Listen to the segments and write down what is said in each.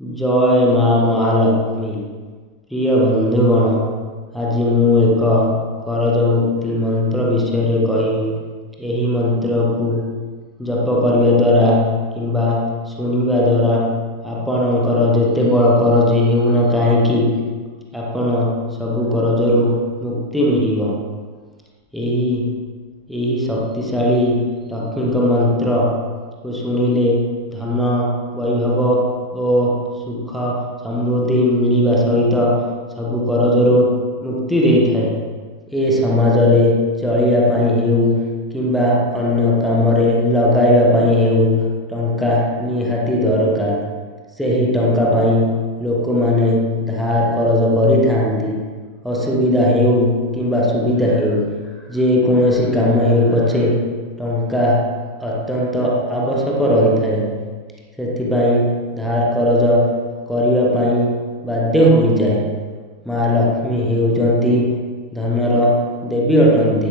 जय माँ महालक्ष्मी। प्रिय बंधुगण, आज मु एक करज मुक्ति मंत्र विषय कहि। यही मंत्र को जप करने द्वारा किंबा शुणा द्वारा आपणकर जेते बड़ करज हेउना कहीं आपण सबु करजरू मुक्ति मिलिब। यही शक्तिशाली लक्ष्मी मंत्र को शुणिले धन वैभव और सुख समृद्धि मिलवा सहित सबु करजरू मुक्ति देता है। ए समाज रे चलिया पाई हेउ किंबा अन्य काम रे लगाइबा पाई हेउ टंका निहाती दरकार। सेही टंका पाई लोक माने धार करज करिथांती। असुविधा हेउ किंबा सुविधा हेउ जे कोनोसी काम हेउ पछे टंका अत्यंत आवश्यक रही थाए। सेथिपाई धार करज करिया पाई बाध्य होई जाए। माँ लक्ष्मी हेउचंती धनर देवी अटंती।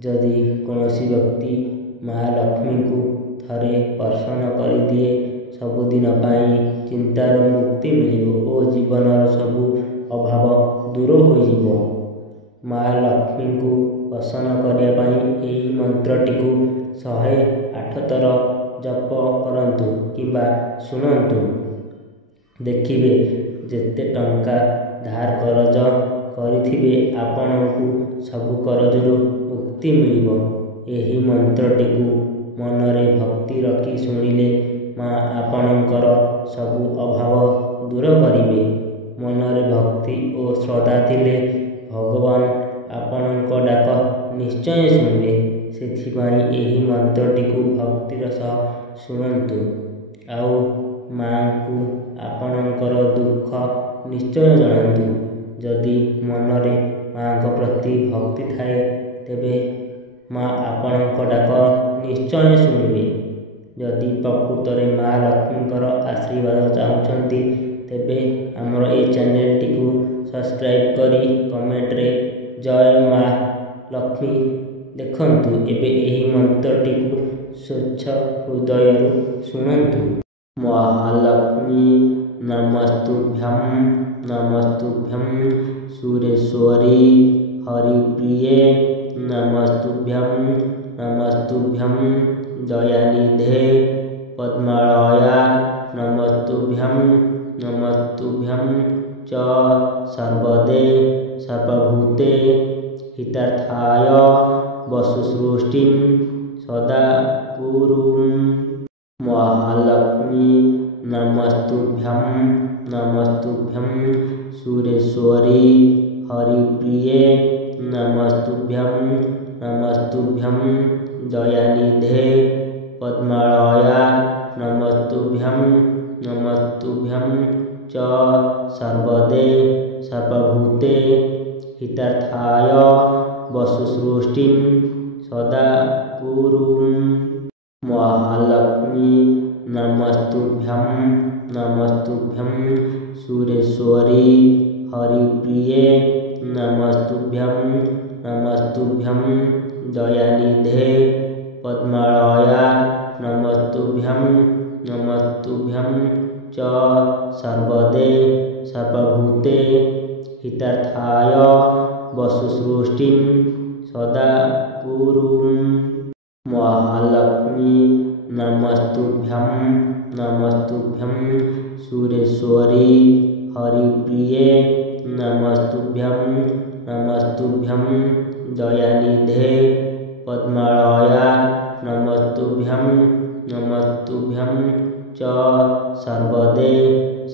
जदि कोनोसी व्यक्ति माँ लक्ष्मी को थरे दर्शन करि दिए सबुदिन पाई चिंतार मुक्ति मिलिब और जीवनर सबु अभाव दूर होइजिब। माँ लक्ष्मी को प्रसन्न करिया पाई एही मंत्रटी को 108 थर जप करंतु किंबा शुणंतु। देखिबे जेते टंका धार करज करिथिबे आपनकु सबु करजरू मुक्ति मिलिब। एही मंत्रटी को मनरे भक्ति रखी शुणिले माँ आपणकर सबु अभाव दूर करिवे। मनरे भक्ति और श्रद्धा थिले भगवान आपणक डाक निश्चय शुणिबे। सेथिपाई एही मंत्रटी को भक्तिर सह शुणंतु आउ माँ को आपणकर दुख निश्चय जणांतु। जदि मनरे माँ प्रति भक्ति थाए तेबे माँ आपणक डाक निश्चय शुणिबे। जदि प्रकृत रे माँ लक्ष्मीकर आशीर्वाद चाहूचंती तेबे हमर ए चैनल टी को सब्सक्राइब करी कमेंट रे जय माँ लक्ष्मी देखंतु। एबे एही मंत्रटी को स्वच्छ हृदय शुणंतु। महालक्ष्मी नमस्तुभ्यं नमस्तुभ्यं सुरेश्वरी हरिप्रिये नमस्तुभ्यं नमस्तुभ्यं दयानिधे पद्मालया नमस्तुभ्यं नमस्तुभ्यं च सर्वदे सर्वभूते हितार्थाय वसुसृष्टिं सदा कुरु। महालक्ष्मी नमस्तुभ्यं नमस्तुभ्यं सुरेश्वरी हरिप्रिये नमस्तुभ्यं नमस्तुभ्यं दयानिधे पद्मालया नमस्तुभ्यं नमस्तुभ्यं च सर्वदे सर्वभूते हितार्थाय वसुसृष्टिं सदा कुरु। महालक्ष्मी नमस्तुभ्यं नमस्तुभ्यं सुरेश्वरी हरिप्रिये नमस्तुभ्यं नमस्तुभ्यं दयानिधे पद्मालया नमस्तुभ्यं नमस्तुभ्यं च सर्वदे सर्वभूते हितार्थाय वसुसृष्टिं सदा कुरु। महालक्ष्मी नमस्तुभ्यं नमस्तुभ्यं सुरेश्वरी हरिप्रिये नमस्तुभ्यं नमस्तुभ्यं दयानिधे पद्मालया नमस्तुभ्यं नमस्तुभ्यं च सर्वदे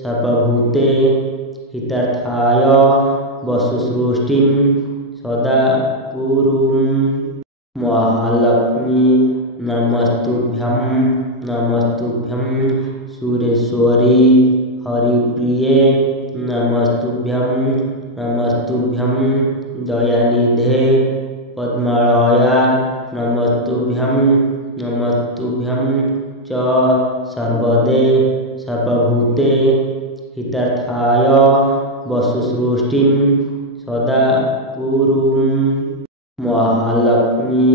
सर्वभूते हितार्थाय वसुसृष्टिं सदा कुरु। महालक्ष्मी नमस्तुभ्यं नमस्तुभ्यं सुरेश्वरी हरिप्रिये नमस्तुभ्यं नमस्तुभ्यं दयानिधे पद्मालया नमस्तुभ्यं नमस्तुभ्यं च सर्वदे सर्वभूते हितार्थाय वसुसृष्टिं सदा कुरु। महालक्ष्मी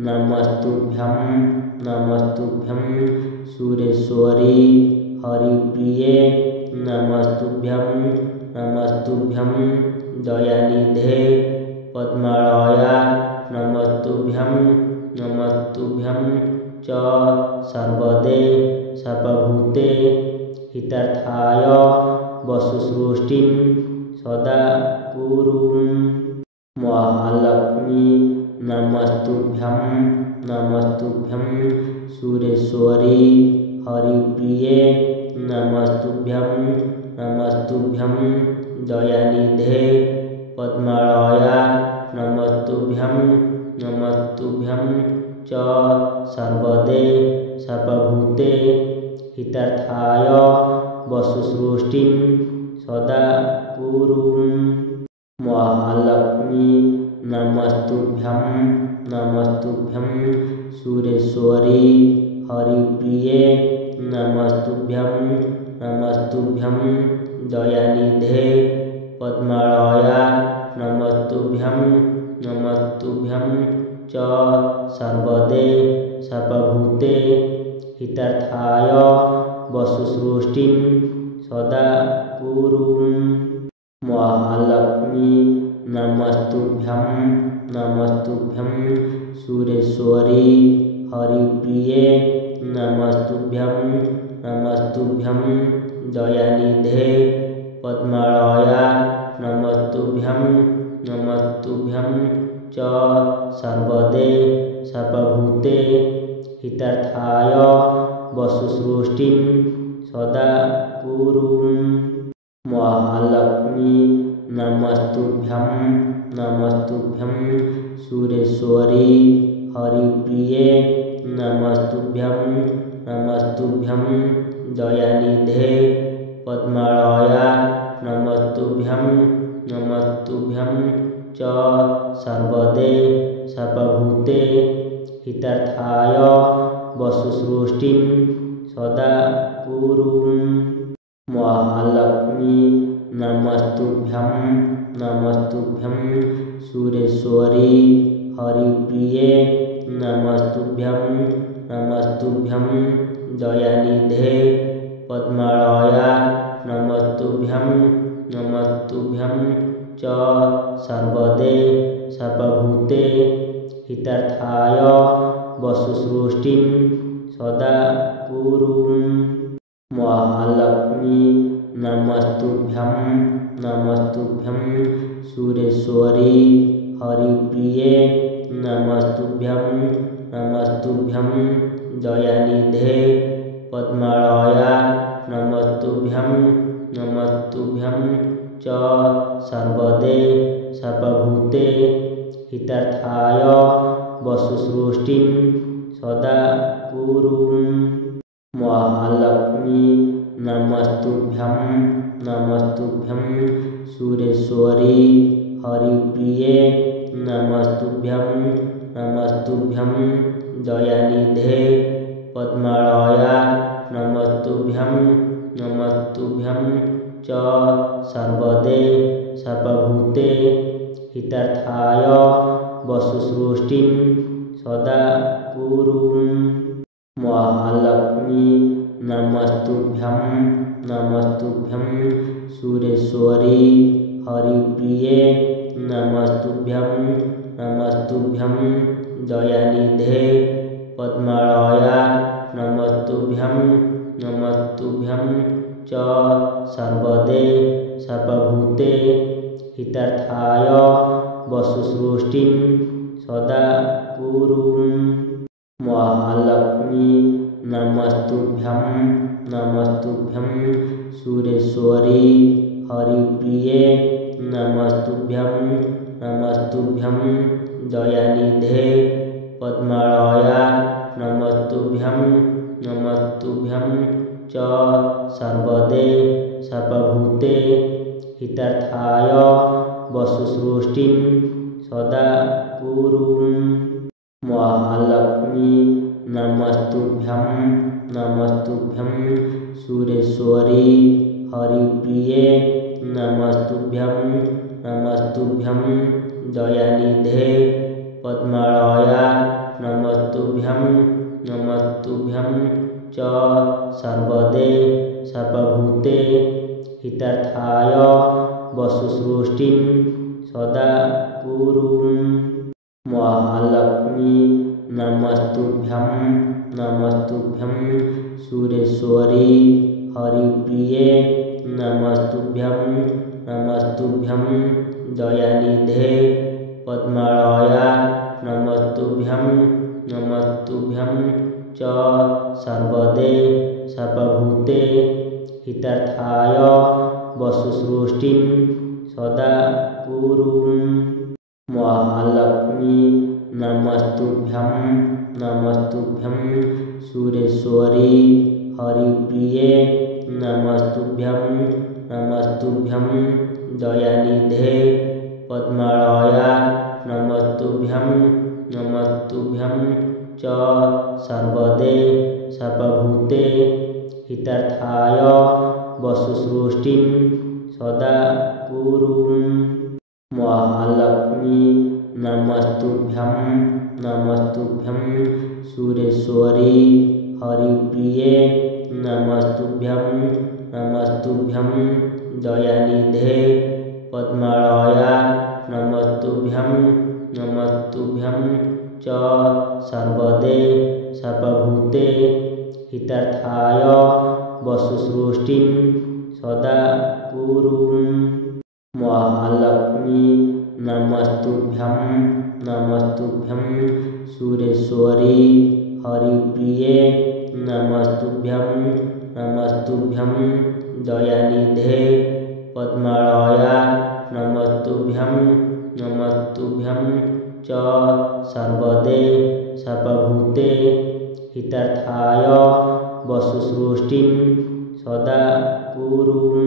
नमस्तुभ्यं नमस्तुभ्यं सुरेश्वरी हरिप्रिये नमस्तुभ्यं नमस्तुभ्यं दयानिधे पद्मालया नमस्तुभ्यं नमस्तुभ्यं च सर्वदे सर्वभूते हितार्थाय वसुसृष्टिं सदा कुरु। महालक्ष्मी नमस्तुभ्यं नमस्तुभ्यं सुरेश्वरी हरिप्रिये नमस्तुभ्यं नमस्तुभ्यं दयानिधे पद्मालया नमस्तुभ्यं नमस्तुभ्यं च सर्वदे सर्वभूते हितार्थाय वसुसृष्टिं सदा कुरु। महालक्ष्मी नमस्तुभ्यं नमस्तुभ्यं सुरेश्वरी हरिप्रिये नमस्तुभ्यं नमस्तुभ्यं दयानिधे पद्मालया नमस्तुभ्यं नमस्तुभ्यं च सर्वदे सर्वभूते हितार्थाय वसुसृष्टिं सदा कुरु। महालक्ष्मी नमस्तुभ्यं नमस्तुभ्यं सुरेश्वरी हरिप्रिये नमस्तुभ्यं नमस्तुभ्यं दयानिधे पद्मालया नमस्तुभ्यं नमस्तुभ्यं च सर्वदे सर्वभूते हितार्थाय वसुसृष्टिं सदा कुरु। महालक्ष्मी नमस्तुभ्यं नमस्तुभ्यं सुरेश्वरी हरिप्रिये नमस्तुभ्यं नमस्तुभ्यं दयानिधे पद्मालया नमस्तुभ्यं नमस्तुभ्यं च सर्वदे सर्वभूते हितार्थाय वसुसृष्टिं सदा कुरु। महालक्ष्मी नमस्तुभ्यं नमस्तुभ्यं सुरेश्वरी हरिप्रिये नमस्तुभ्यं नमस्तुभ्यं दयानिधे पद्मालया नमस्तुभ्यं नमस्तुभ्यं च सर्वदे सर्वभूते हितार्थाय वसुसृष्टिं सदा कुरु। महालक्ष्मी नमस्तुभ्यं नमस्तुभ्यं सुरेश्वरी हरिप्रिये नमस्तुभ्यं नमस्तुभ्यं दयानिधे पद्मालया नमस्तुभ्यं नमस्तुभ्यं च सर्वदे सर्वभूते हितार्थाय वसुसृष्टिं सदा कुरु। महालक्ष्मी नमस्तुभ्यं नमस्तुभ्यं सुरेश्वरी हरिप्रिये नमस्तुभ्यं नमस्तुभ्यं दयानिधे पद्मालया नमस्तुभ्यं नमस्तुभ्यं च सर्वदे सर्वभूते हितार्थाय वसुसृष्टिं सदा कुरु। महालक्ष्मी नमस्तुभ्यं नमस्तुभ्यं सुरेश्वरी हरिप्रिये नमस्तुभ्यं नमस्तुभ्यं दयानिधे पद्मालया नमस्तुभ्यं नमस्तुभ्यं च सर्वदे सर्वभूते हितार्थाय वसुसृष्टिं सदा कुरु। महालक्ष्मी नमस्तुभ्यं नमस्तुभ्यं सुरेश्वरी हरिप्रिये नमस्तुभ्यं नमस्तुभ्यं दयानिधे पद्मालया नमस्तुभ्यं नमस्तुभ्यं च सर्वदे सर्वभूते हितार्थाय वसुसृष्टिं सदा कुरु। महालक्ष्मी नमस्तुभ्यं नमस्तुभ्यं सुरेश्वरी हरिप्रिये नमस्तुभ्यं नमस्तुभ्यं दयानिधे पद्मालया नमस्तुभ्यं नमस्तुभ्यं च सर्वदे सर्वभूते हितार्थाय वसुसृष्टिं सदा कुरु। महालक्ष्मी नमस्तुभ्यं नमस्तुभ्यं सुरेश्वरी हरिप्रिये नमस्तुभ्यं नमस्तुभ्यं दयानिधे पद्मालया नमस्तुभ्यं नमस्तुभ्यं च सर्वदे सर्वभूते हितार्थाय वसुसृष्टिं सदा कुरु। महालक्ष्मी नमस्तुभ्यं नमस्तुभ्यं सुरेश्वरी हरिप्रिये नमस्तुभ्यं नमस्तुभ्यं दयानिधे पद्मालया नमस्तुभ्यं नमस्तुभ्यं च सर्वदे सर्वभूते हितार्थाय वसुसृष्टिं सदा कुरु। महालक्ष्मी नमस्तुभ्यं नमस्तुभ्यं सुरेश्वरी हरिप्रिये नमस्तुभ्यं नमस्तुभ्यं दयानिधे पद्मालया नमस्तुभ्यं नमस्तुभ्यं च सर्वदे सर्वभूते हितार्थाय वसुसृष्टिं सदा कुरु। महालक्ष्मी नमस्तुभ्यं नमस्तुभ्यं सुरेश्वरी हरिप्रिये नमस्तुभ्यं नमस्तुभ्यं दयानिधे पद्मालया नमस्तुभ्यं नमस्तुभ्यं च सर्वदे सर्वभूते हितार्थाय वसुसृष्टिं सदा कुरु।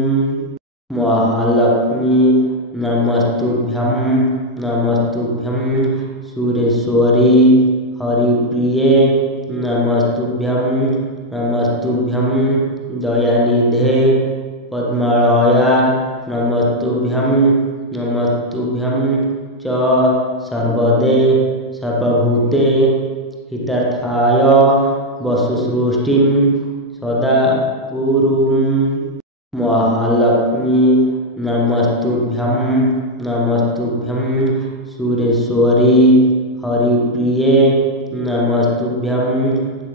महालक्ष्मी नमस्तुभ्यं नमस्तुभ्यं सुरेश्वरी हरिप्रिये नमस्तुभ्यं नमस्तुभ्यं दयानिधे पद्मालया नमस्तुभ्यं नमस्तुभ्यं च सर्वदे सर्वभूते हितार्थाय वसुसृष्टिं सदा कुरु। महालक्ष्मी नमस्तुभ्यं नमस्तुभ्यं सुरेश्वरी हरिप्रिये नमस्तुभ्यं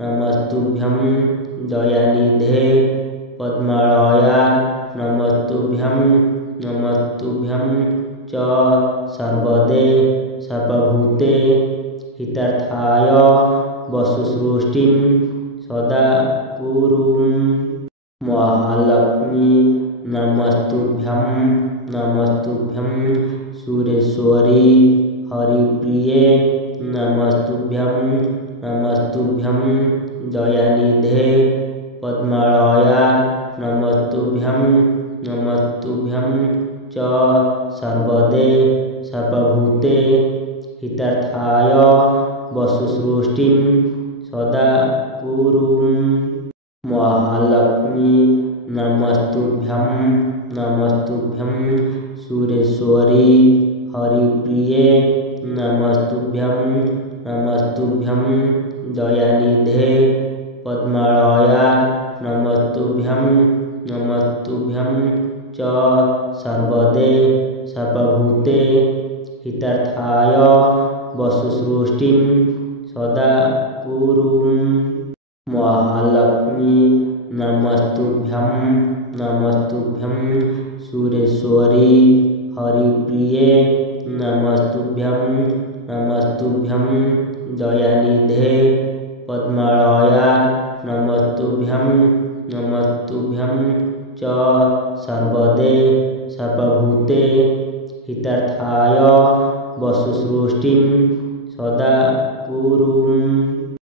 नमस्तुभ्यं दयानिधे पद्मालया नमस्तुभ्यं नमस्तुभ्यं च सर्वदे सर्वभूते हितार्थाय वसुसृष्टिं सदा कुरु। महालक्ष्मी नमस्तुभ्यं नमस्तुभ्यं सुरेश्वरी हरिप्रिये नमस्तुभ्यं नमस्तुभ्यं दयानिधे पद्मालया नमस्तुभ्यं नमस्तुभ्यं च सर्वदे सर्वभूते हितार्थाय वसुसृष्टिं सदा कुरु। महालक्ष्मी नमस्तुभ्यं नमस्तुभ्यं सुरेश्वरी हरिप्रिये नमस्तुभ्यं नमस्तुभ्यं दयानिधे पद्मालया नमस्तुभ्यं नमस्तुभ्यं च सर्वदे सर्वभूते हितार्थाय वसुसृष्टिं सदा कुरु। महालक्ष्मी नमस्तुभ्यं नमस्तुभ्यं सुरेश्वरी हरिप्रिये नमस्तुभ्यं नमस्तुभ्यं दयानिधे पद्मालया नमस्तुभ्यं नमस्तुभ्यं च सर्वदे सर्वभूते हितार्थाय वसुसृष्टिं सदा कुरु।